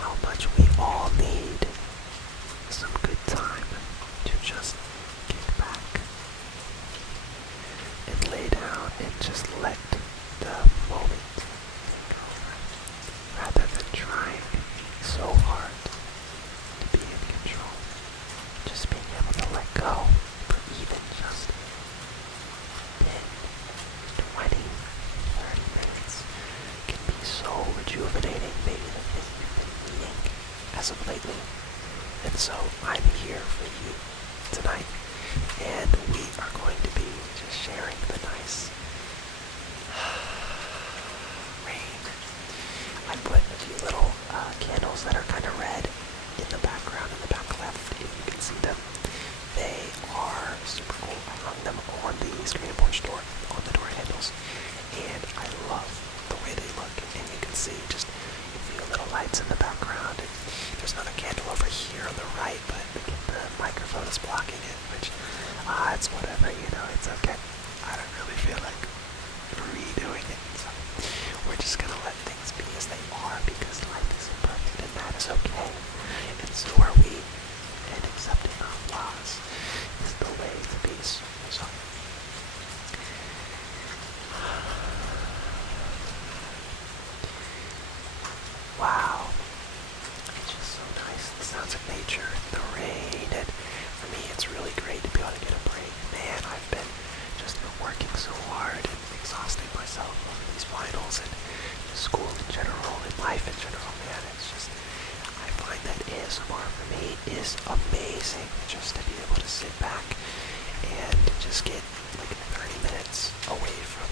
how much we all need some good time to just kick back and lay down and just let the moment take over, rather than trying so hard to be in control. Just being able to let go for even just 10, 20, 30 minutes can be so rejuvenating, maybe the thing you've been needing as of lately. And so I'm here for you tonight, and we are going to be just sharing the nice rain. I put a few little candles that are kind of red in the background, in the back left, if you can see them. They are super cool. I hung them on the screen and porch door, on the door handles, and I love the way they look. And you can see just a few little lights in the background. And there's another candle over here on the right, but the microphone is blocking it, which, it's whatever, it's okay. I don't really feel like redoing it, so we're just gonna let things be as they are, because life is imperfect and that is okay, and so are we, and accepting our flaws is the way to peace. So wow, it's just so nice, the sounds of nature, the rain, and for me it's really great to be able to get a break. Man, I've been just working so hard and exhausting myself over these finals and school in general and life in general. Man, it's just, I find that ASMR for me is amazing, just to be able to sit back and just get like 30 minutes away from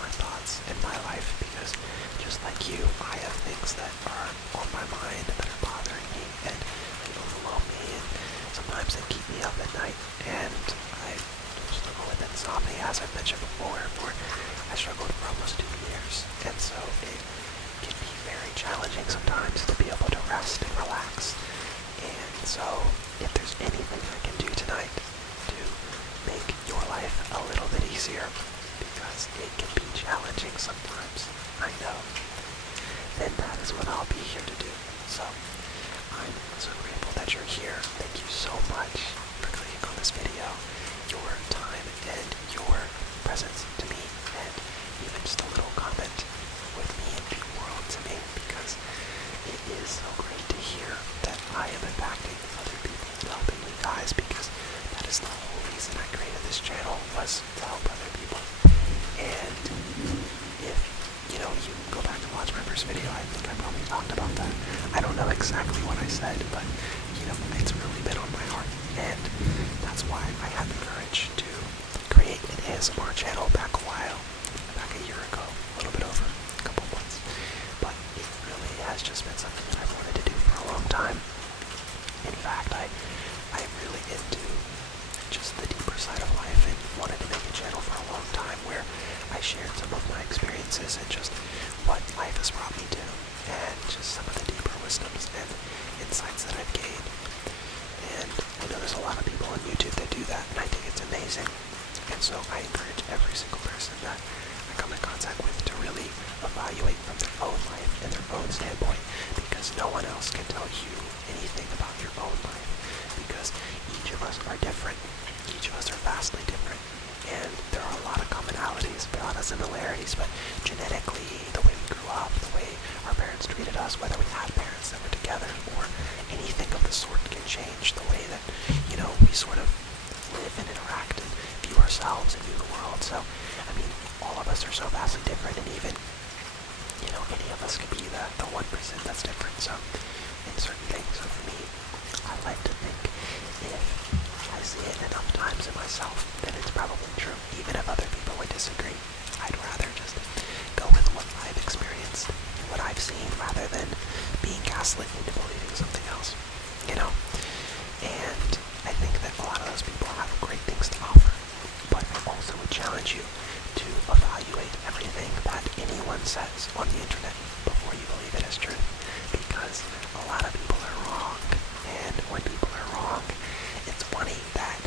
my thoughts and my life, because just like you, I have things that are on my mind that are bothering me and they overwhelm me, and sometimes they keep me up at night, and I struggle with insomnia, as I've mentioned before, I struggled for almost 2 years, and so it can be very challenging sometimes to be able to rest and relax. And so if there's anything I can do tonight to make your life a little bit easier, because it can be challenging sometimes, I know, then that is what I'll be here to do. So I'm so grateful that you're here. Thank you so much for clicking on this video, your time and your presence to me, and even just a little comment with me and the world to me, because it is so great to hear that I am impacting other people and helping you guys, because that is the whole reason I created this channel, was to help other people. And if you go back and watch my first video, I think I probably talked about that. I don't know exactly what I said, but it's really been on my heart, and that's why I had the courage to create an ASMR channel back a year ago, a little bit over a couple months. But it really has just been something that I've wanted to do for a long time. In fact, I'm really into just the deeper side of life, and wanted to make a channel for a long time where I shared some of my experiences and just what life has brought me to, and just some of the deeper wisdoms and insights that I've gained. And I know there's a lot of people on YouTube that do that, and I think it's amazing. And so I encourage every single person that I come in contact with to really evaluate from their own life and their own standpoint, because no one else can tell you anything about your own life, because each of us are different. Each of us are vastly different, and there are a lot of commonalities, but a lot of similarities, but genetically, the way we grew up, the way our parents treated us, whether we had parents that were together or anything of the sort, can change the way that, we sort of live and interact and view ourselves and view the world. So, I mean, all of us are so vastly different, and even, any of us could be the 1% that's different, so, in certain things. So for me, I like to think if I see it enough times in myself, then it's probably true, even if other people would disagree. I'd rather just go with what I've experienced, what I've seen, rather than being gaslit into believing something else, And I think that a lot of those people have great things to offer, but I also would challenge you to evaluate everything that anyone says on the internet before you believe it as true, because a lot of people are wrong, and when people are wrong, it's funny that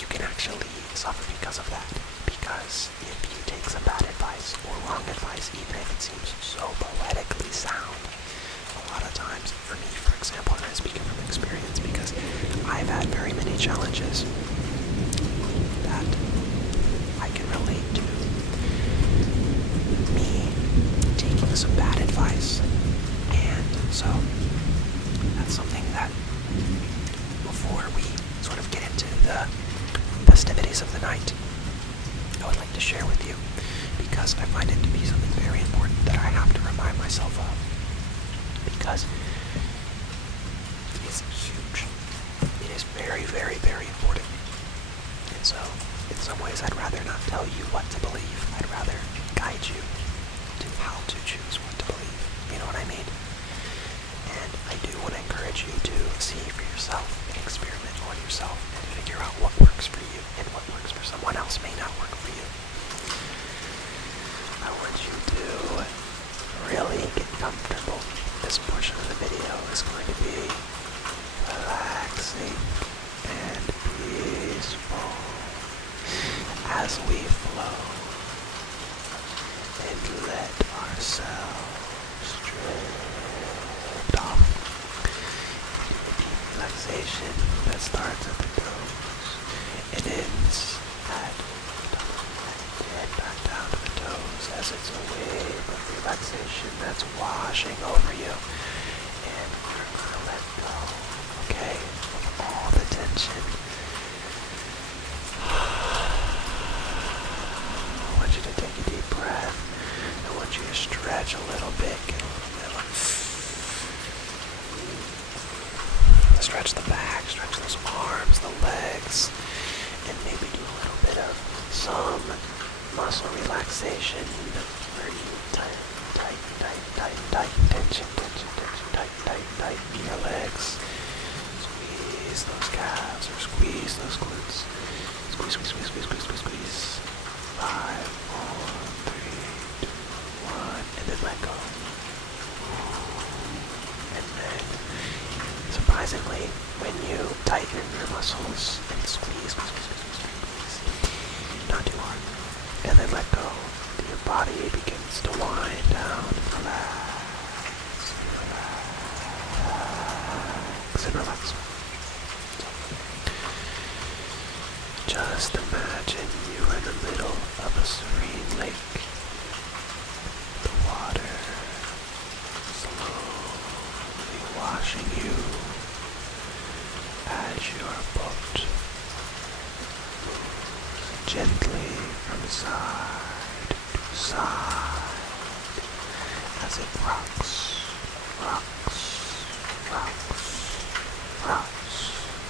you can actually suffer because of that, because if you take some bad advice or wrong advice, even if it seems so poetically sound, a lot of some bad advice. And so that's something that, before we sort of get into the festivities of the night, I would like to share with you, because I find it to be something very important that I have to remind myself of, because it's huge. It is very, very, very important. And so, in some ways, I'd rather not tell you what to believe. I'd rather guide you to how to choose what to believe. You know what I mean? And I do want to encourage you to see for yourself and experiment on yourself and figure out what works for you and what works for someone else may not work for you. I want you to really get comfortable. This portion of the video is going to be relaxing and peaceful as we flow and let ourselves drift off into a deep relaxation that starts at the toes and ends at the top and back down to the toes as it's a wave of relaxation that's washing over you. And we're gonna let go, okay, of all the tension. I want you to take a deep breath. I want you to stretch a little bit, get a little bit of stretch the back, stretch those arms, the legs, and maybe do a little bit of some muscle relaxation where you tighten tension, tighten your legs. Squeeze those calves or squeeze those glutes. Squeeze. 5, 4, 3, 2, 1, and then let go. And then, surprisingly, when you tighten your muscles and squeeze, not too hard, and then let go, your body begins to wind down and relax. Just imagine you are in the middle of a serene lake. The water slowly washing you as your boat moves gently from side to side as it rocks.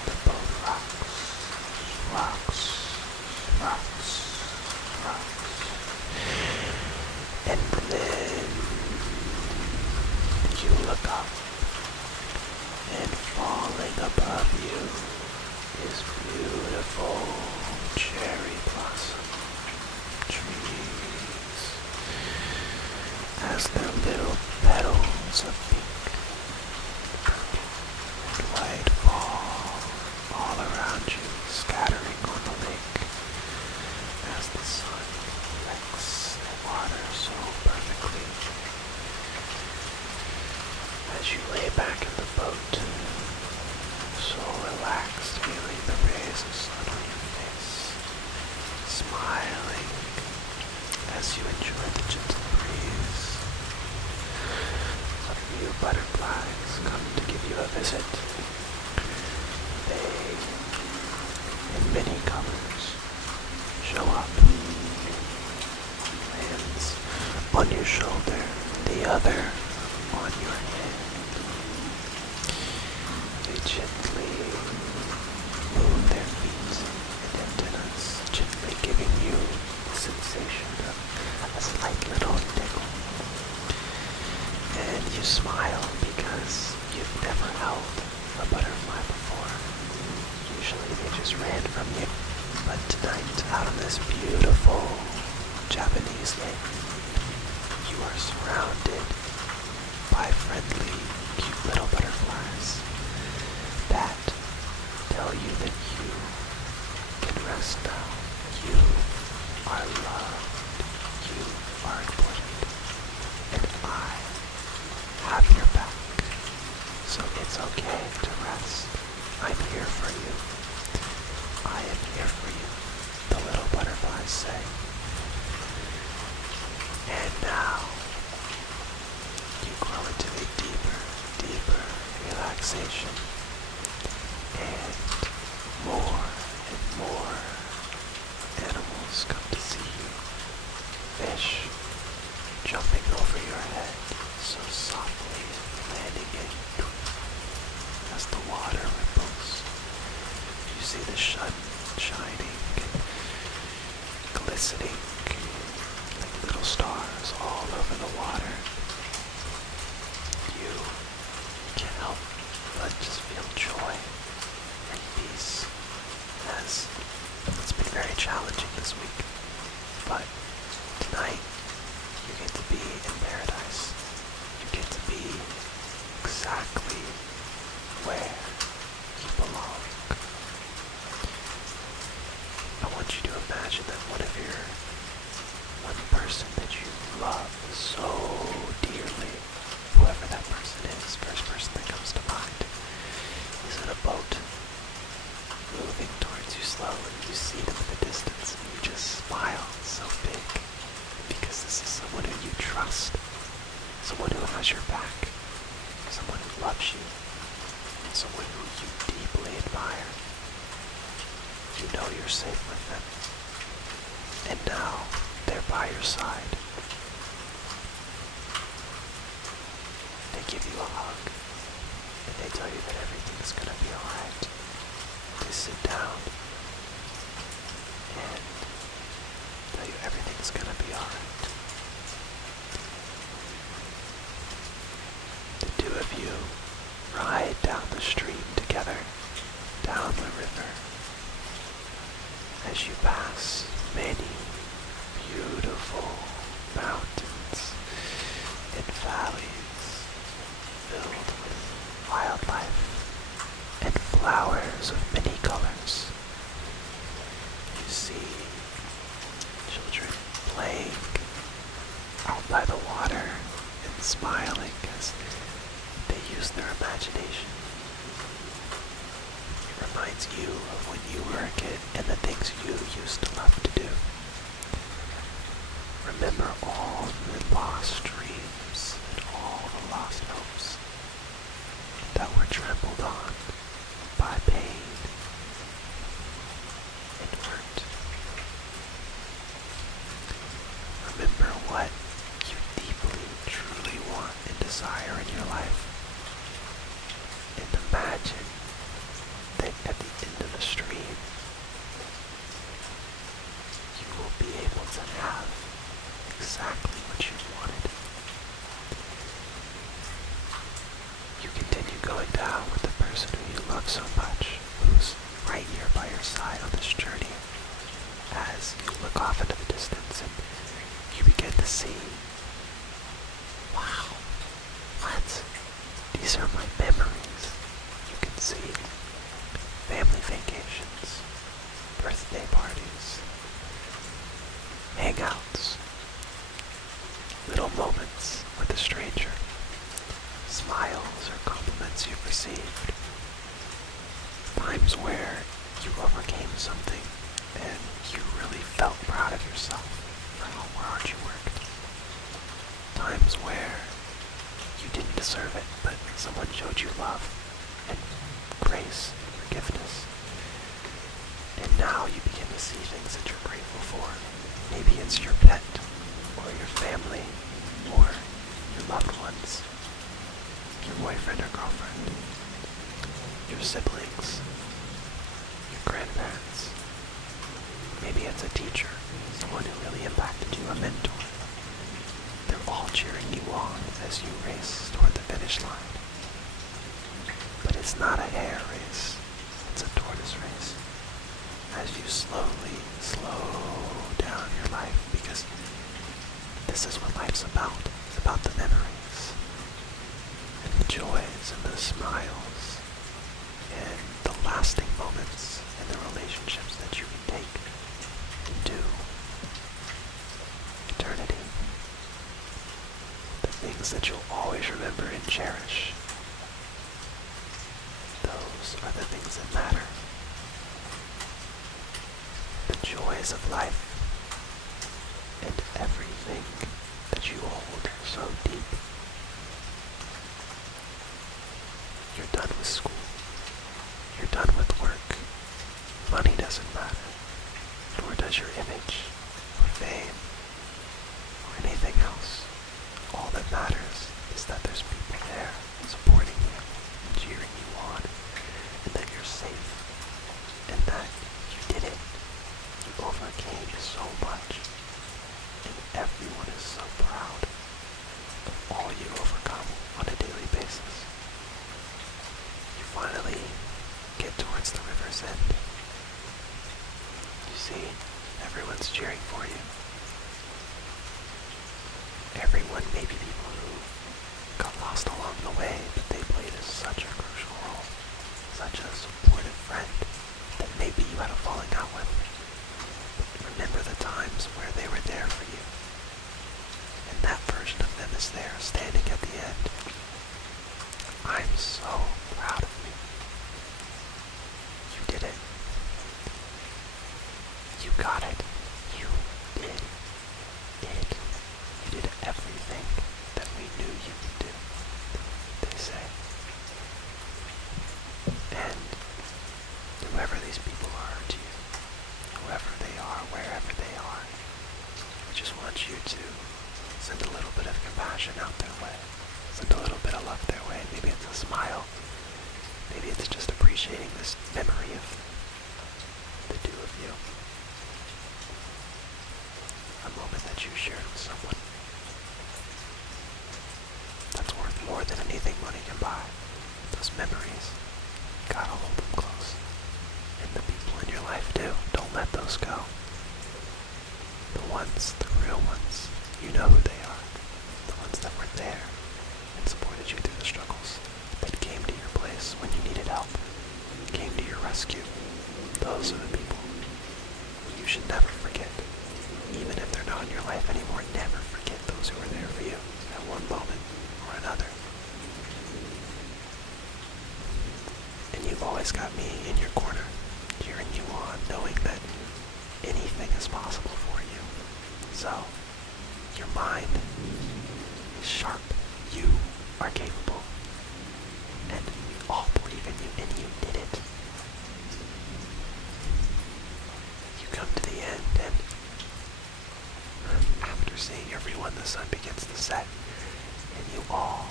The boat rocks. And then you look up, and falling above you is beautiful cherry blossom trees as their little petals of pink, purple, and white fall all around you, scattering on the lake as the sun reflects the water so perfectly. As you lay back in the boat, so relaxed, feeling the rays of sun on your face, smiling as you enjoy the gentle breeze. A few butterflies come to give you a visit. They, in many colors, show up. Hands on your shoulder, the other on your head. They gently move their feet and antennas, gently giving you the sensation of a slight little tickle. And you smile because you've never held a butterfly before. Usually they just ran from you. But tonight, out on this beautiful Japanese lake, you are surrounded by friendly, cute little butterflies that tell you that you can rest now. You are loved. You are important. And I have your back. So it's okay to rest. I'm here for you. I am here for you, the little butterflies say. And now, relaxation, and more animals come to see you. Fish jumping over your head so softly, landing in as the water ripples. You see the sun shining and glistening like little stars all over the water. You can't help but just feel joy and peace, as it's been very challenging this week. But tonight, you get to be in paradise. You get to be exactly where you belong. I want you to imagine that one person that you love so dearly, whoever that person is, first person that comes to mind, is in a boat, moving towards you slowly. You see them in the distance, and you just smile so big, because this is someone who you trust, someone who has your back, someone who loves you, and someone who you deeply admire. You know you're safe with them, and now they're by your side. They give you a hug, and they tell you that everything's gonna be alright. They sit down and tell you everything's gonna be alright. The two of you ride down the stream together, down the river. As you pass many beautiful mountains and valleys filled with wildlife and flowers of many colors. You see children playing out by the water and smiling as they use their imagination. It reminds you of when you were a kid and the things you used to love to do. Remember all the lost dreams and all the lost hopes that were trampled on by pain and hurt. Remember what you deeply, truly want and desire in your life. And imagine that at the end of the stream, you will be able to have exactly what you wanted. You continue going down with the person who you love so much, who's right here by your side on this journey, as you look off into the distance and you begin to see, wow, what? These are my memories. You can see family vacations, birthday parties, hangouts, little moments with a stranger, smiles or compliments you've received, times where you overcame something and you really felt proud of yourself for how hard you worked, times where you didn't deserve it, but someone showed you love and grace and forgiveness. And now you begin to see things that you're grateful for. Maybe it's your pet, or your family, or your loved ones, your boyfriend or girlfriend, your siblings, your grandparents. Maybe it's a teacher, someone who really impacted you, a mentor. They're all cheering you on as you race toward the finish line. But it's not a hare race, it's a tortoise race. As you slowly slow down your life, because this is what life's about. It's about the memories and the joys and the smiles and the lasting moments and the relationships that you can take into eternity. The things that you'll always remember and cherish. Those are the things that matter. The joys of life and everything that you hold so deep. You're done with that matters is that there's people there supporting you and cheering you on, and that you're safe, and that you did it. You overcame so much, and everyone is so proud of all you overcome on a daily basis. You finally get towards the river's end. You see, everyone's cheering for you. Everyone may be people who got lost along the way, but they played such a crucial role, such a supportive friend that maybe you had a falling out with. But remember the times where they were there for you, and that version of them is there, standing at the end. I'm so proud of you. You did it. You got it. You did it. You did everything that we knew you could do, they say. And whoever these people are to you, whoever they are, wherever they are, I just want you to send a little bit of compassion out their way. Send a little bit of love their way. Maybe it's a smile. Maybe it's just appreciating this memory of the two of you. A moment that you shared with someone that's worth more than anything money can buy. Those memories, you gotta hold them close. And the people in your life too. Don't let those go. The ones, the real ones, you know who they are. The ones that were there and supported you through the struggles, that came to your place when you needed help, came to your rescue. Those are the people you should never forget. Even if they're not in your life anymore, never forget those who were there for you at one moment or another. And you've always got me in your corner, cheering you on, knowing that anything is possible for you. So, your mind is sharp. You are capable. And we all believe in you, and you did it. You come to the end, and after seeing everyone, the sun begins to set, and you all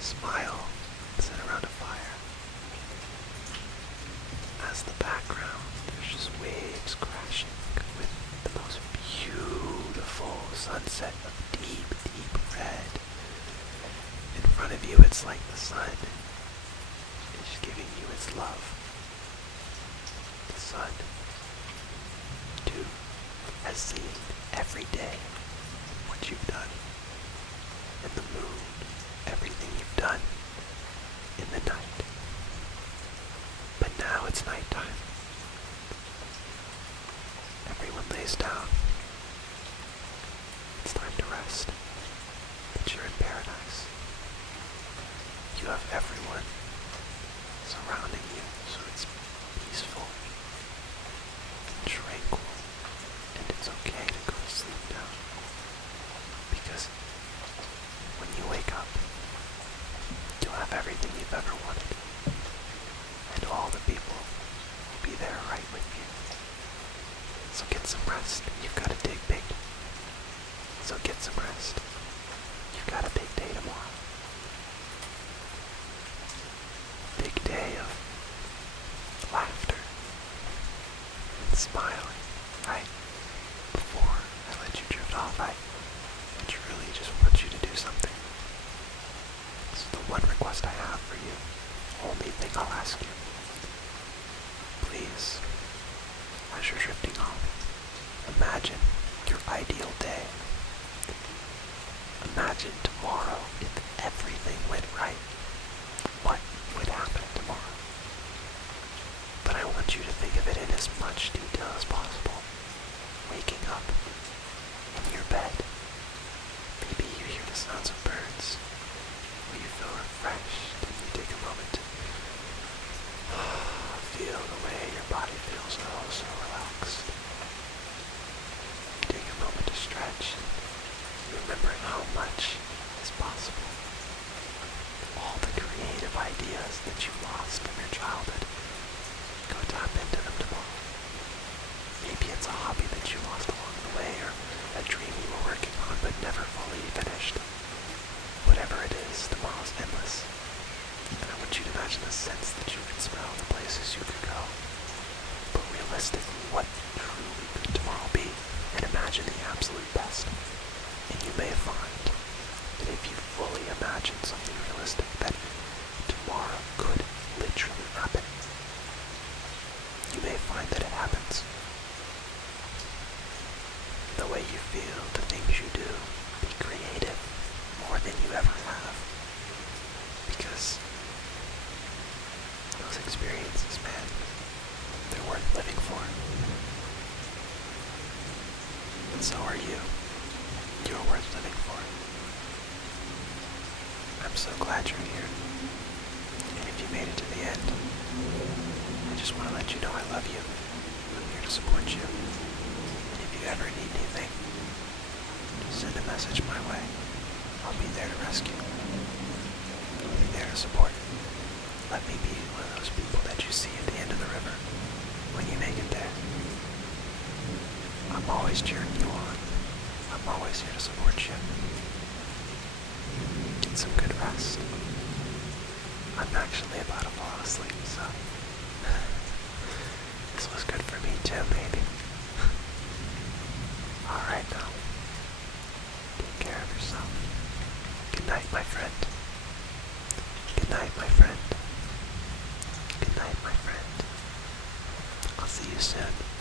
smile and sit around a fire. As the background, there's just waves crashing with the most beautiful sunset of deep, deep red. In front of you, it's like the sun is giving you its love. The sun, too, has seen every day what you've done, and the moon, everything you've done in the night. But now it's nighttime. Everyone lays down. It's time to rest. But you're in paradise. You have everyone surrounding you, so it's peaceful and tranquil, and it's okay to go to sleep now. Because when you wake up, you'll have everything you've ever wanted, and all the people will be there right with you. So get some rest. You've got a dig big. So get some rest. You've got a big day tomorrow. Big day of laughter and smiling, right? Before I let you drift off, I truly just want you to do something. This is the one request I have for you. Only thing I'll ask you. Please, as you're drifting off, imagine your ideal day. Imagine tomorrow if everything went right. What would happen tomorrow? But I want you to think of it in as much detail as possible. Waking up in your bed. Maybe you hear the sounds of birds, or you feel refreshed and you take a moment to feel the way your body feels so relaxed. You take a moment to stretch and you remember how much is possible. All the creative ideas that you lost from your childhood, go tap into them tomorrow. Maybe it's a hobby that you lost along the way, or a dream you were working on but never fully finished. imagine something realistic that tomorrow could literally happen. You may find that it happens. The way you feel, the things you do, be creative more than you ever have. Because those experiences, man, they're worth living for. And so are you. You're worth living for. I'm so glad you're here. And if you made it to the end, I just want to let you know I love you. I'm here to support you. And if you ever need anything, just send a message my way. I'll be there to rescue. I'll be there to support. Let me be one of those people that you see at the end of the river when you make it there. I'm always cheering you on. I'm always here to support you. Get some good rest. I'm actually about to fall asleep, so this was good for me too, baby. Alright now. Take care of yourself. Good night, my friend. Good night, my friend. Good night, my friend. I'll see you soon.